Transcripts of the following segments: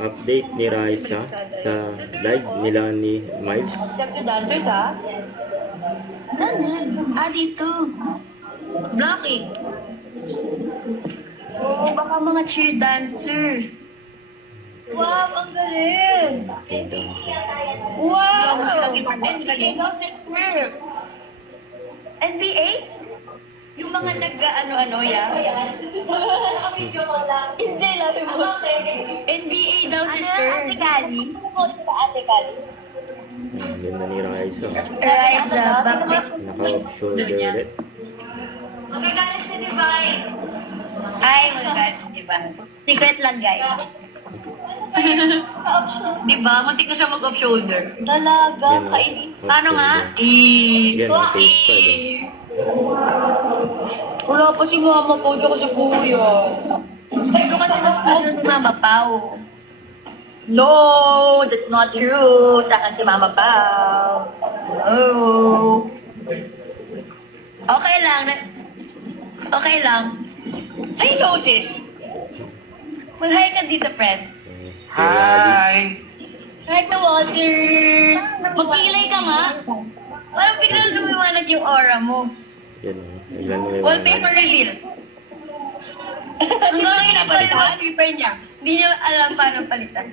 update ni Raisa sa live nila ni Miles. Dancers, ha? Saan yan? Dito. Blocking. Oo, baka mga cheer dancer. Wow, ang galing! Wow! NBA? Yung mga nag-ano-ano yan? Hindi, labi mo. NBA daw, sister. Ate Kali? Ate Kali? Ganda ni Raisa. Raisa, bakit? Naka-off-shoulder ulit. Magagalit si Divine. Ay, magagalit si Divine. Secret lang, guys. Diba? Muntik na siya mag-off shoulder. Talaga, Yan, oh. kainin. Off Paano nga? shoulder. Yan, ang taste pa, Wala pa si Mama Pao, tsaka si Kuya. Ito kasi sa school si Mama Pao. No, that's not true. Sa akin si Mama Pao. Oh. Okay lang. Okay lang. Ay, no, sis. Mag-hi ka dito, friend. Hi! Hi ka, Walters. Magkilay ka nga. Parang biglang lumiwanag yung aura mo. Yan, biglang may Wallpaper reveal. Hanggang ngayon na pala yung wallpaper niya. Hindi niya alam paano palitan.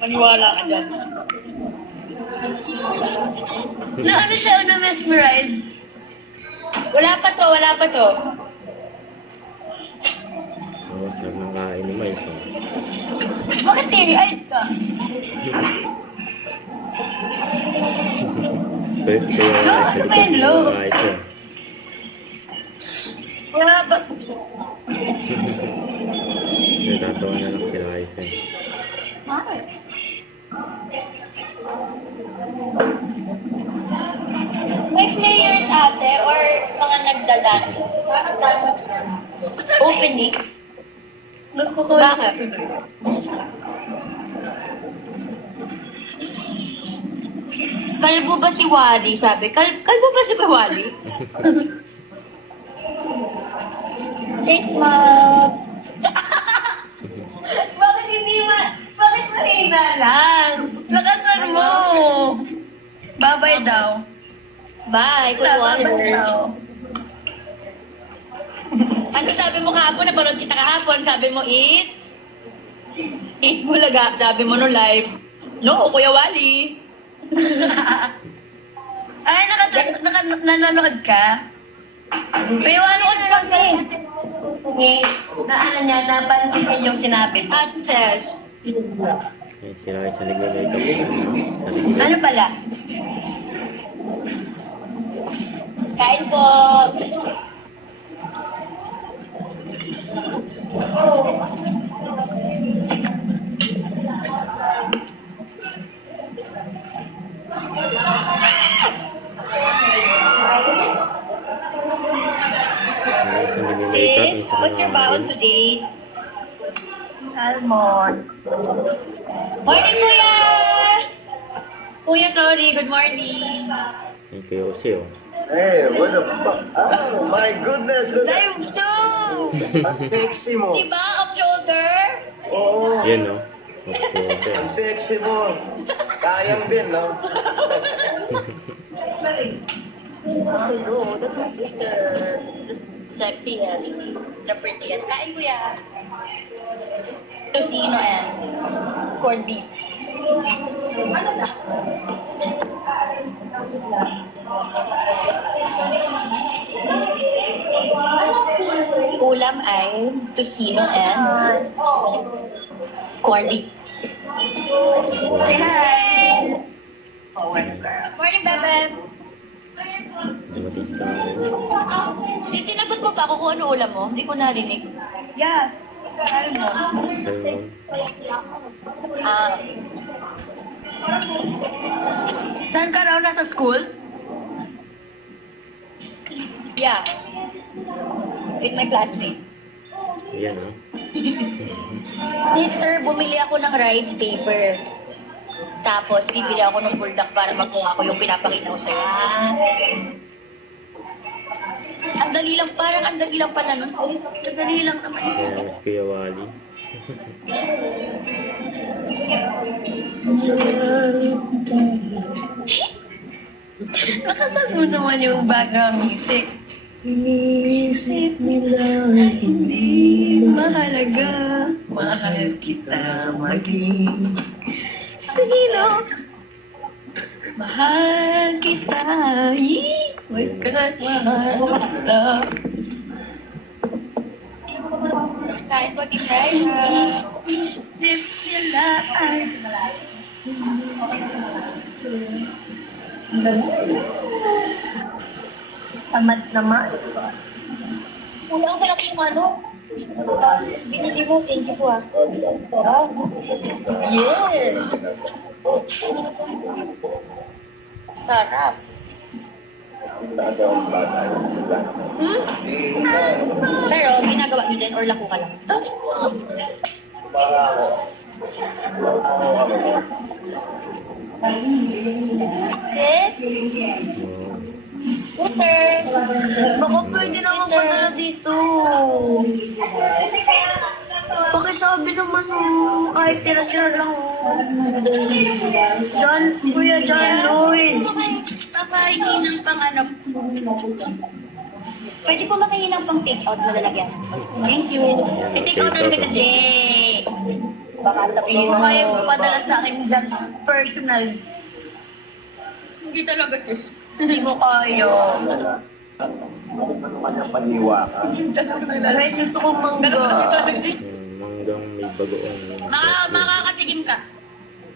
Maniwala ka dyan. Na ano siya, na-mesmerize? Wala pa to. Oh, sarap ng kain ni Miles. Oh. Bakit teary-eyed ka? Kaya sa likod ni Raisa. Wala pa. Natatawa na lang si Raisa. Bakit? May players ate or mga nagdadance? Openings? Bakit? Kalbo ba si Wally? Sabi. Kalbo ba si Wally? Thanks, Mom. Bakit mahina lang? Lakasan mo. Babay daw. Bye, good water. Ano sabi mo kahapon? Napanood kita kahapon. Sabi mo, it's Bulaga. Sabi mo no live. No, Kuya Wally. Ay, nanonood ka? Kuya Wally, ano lang eh. Na ano niya, napansin niya yung sinabi. At says, Yan, si Raisa nagme-makeup sa likod. ano pala? Kain po. Sis, what's your baon today? Salmon. Morning, Kuya! Kuya, sorry. Good morning. Yan, Kuya Jose, oh. Hey, what the fuck? Oh, my goodness! Live show! Ang sexy mo. Diba? Up shoulder? Oo. Yan, no? Off-shoulder. Ang sexy mo. Kayang din, no? Oh, that's my sister. The sexiest. The prettiest. Kain, Kuya. Tocino and corned beef. Ulam ay tocino and corned beef. Say hi! Morning, Bebe! Dumating ka na. Sinagot mo pa ako kung ano ulam mo? Hindi ko narinig. Yes. Ano mo? Salmon. Saan ka raw? Nasa school? Yeah. With my classmates. Yan, oh. Sister, bumili ako ng rice paper. Tapos, bibili ako ng buldak para magawa ko yung pinapakita ko sa'yo. Ang dali lang, parang ang dali lang pala nun. Sis, ang dali lang naman. Yan, si Kuya Wally. Nakasal mo naman yung background music. Iniisip nila hindi mahalaga, mahal kita maging sino. Mahal kita, mahal kita. Kain po, T-Fry. Isip nila ay... Tamad naman. Kulang pala yung ano. Binili mo, thank you po ah. Yes! Sarap. Hmm? Pero ginagawa nyo din or lako ka lang? Yes? Water. Baka pwede naman padala dito. Pakisabi naman oh. Kahit tira-tira lang oh. Kuya John Lloyd. Papahingi ng panganap. Pwede po makahingi ng pang take-out na lalagyan. Thank you. I-take out na kasi. Baka sabihin mo kayo padala sa akin ng personal. Hindi talaga sis. Hindi mo kayo. Ano kanyang paniwa ka? Ay, gusto kong mangga. Manggang may bagoong. Makakatigim ka.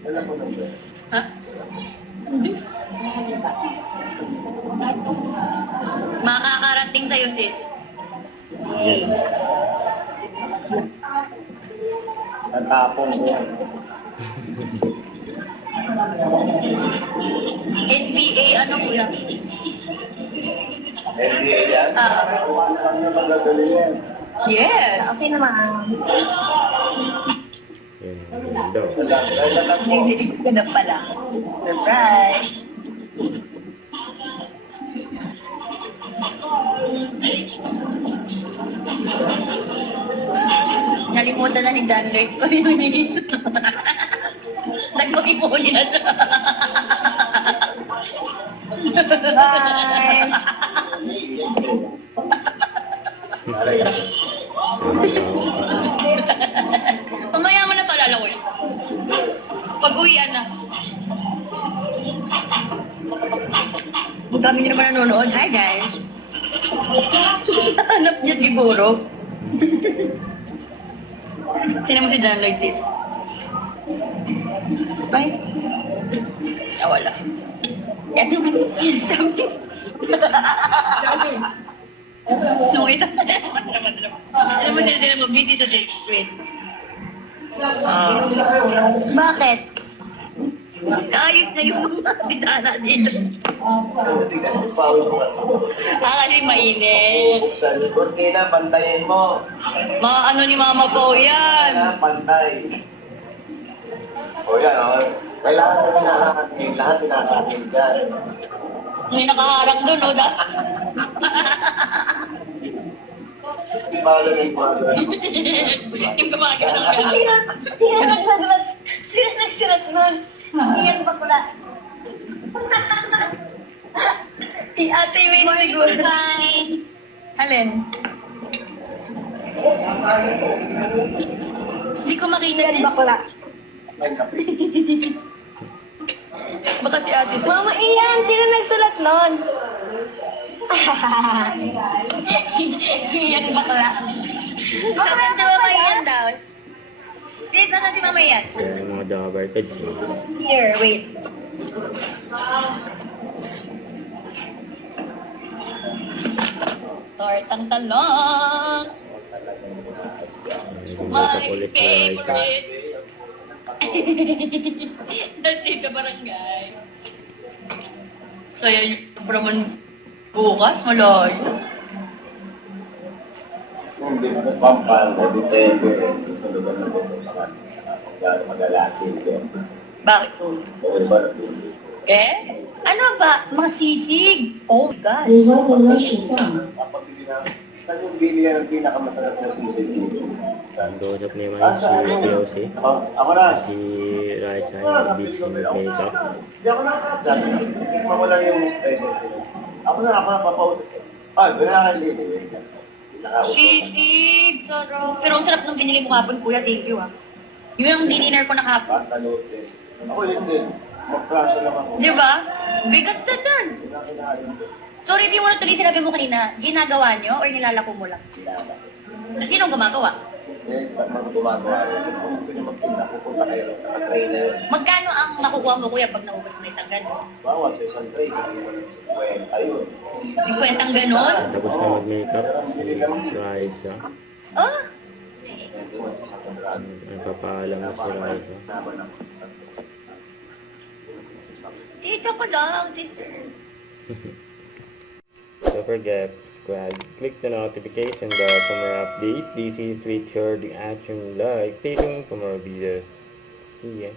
Alam mo na ba? Ha? Hindi. Makakarating sa'yo, sis. Yan. Natapong ko yan. NBA, ano po yan? NBA yan? Ano lang na magagali yan? Yes. Okay naman. Yan daw. Nagdilig ko na pala. Surprise! Nalimutan na ni Dan Lloyd ko yung nagpag-ipon yan. Bye! Mamaya mo na pala, Lawal. Pag-uwian na. Ang dami niyo naman nanonood. Hi, guys. Hanap niya siguro. Sino mo si Dan Lloyd, sis? Bye. Ah, wala. No, ito. Alam mo sila mo, busy sa day. Wait. Bakit? Ayos na yung bitana dito. Kasi mainit. Sa kurtina, pantayin mo. Mga ano ni Mama po yan. Pantay. O yan, o. Kailangan mo pinakakin. Lahat pinakakin ka. May nakaharang doon, o. Hindi ba alam yung mga Yung gumagano ng gano'n. Sino nagsulat? Sino nagsulat nun? Iyan ba pula? Si Ate Wayne siguro. Alin? Hindi ko makita. Iyan ba pula? may kape? Baka si Ate. Mama, iyan! Sino nagsulat nun? Iyan ba pula? Bakit si Mama iyan daw? Dito na si Mama iyan. Kaya yung mga dabar kids. Here, wait. Tortang talong. My favorite. Dito barangay. So, yan yung proman bukas, malayo. Hindi mo pampanga, depende. Ano ba na dito sa kanya? Mag-alaki ko. Bakit po? Okay ba na Eh? Ano ba? Masisig? Oh my God. Kapag bili na, saan yung bili yan ang pinakamasarap na sisig dito? Nag-uusap naman si POC. Ako na. Si Raisa yung busy mag-makeup. Hindi ako nakakablan. Tingnan mo lang yung ako na papausap. Ganahan dito. Sisig, sarap. Pero ang sarap ng binili mo kapon, kuya. Thank you, ah. Yun ang dinner ko na kapon. Ako din. Mag-crash lang ako. Di ba? Bigat na dyan. Sorry, di mo na tuloy sinabi mo kanina, ginagawa nyo or nilalako mo lang? Sinong gumagawa? Pag mga gumagawa rin, kung pinamagpinda, pupunta kayo sa trainer. Magkano ang makukuha mo, kuya, pag naubos mo isang gano'n? Bawat sa isang tray, kasi naman yung ayun. 50 ang gano'n? Tapos na mag-makeup si Raisa. Oh? Nagpapaalam na si Raisa. Ito ko lang, sister. Don't forget, subscribe, click the notification bell for more updates. This is Richard, the Action Live. Stay tuned for more videos. See ya.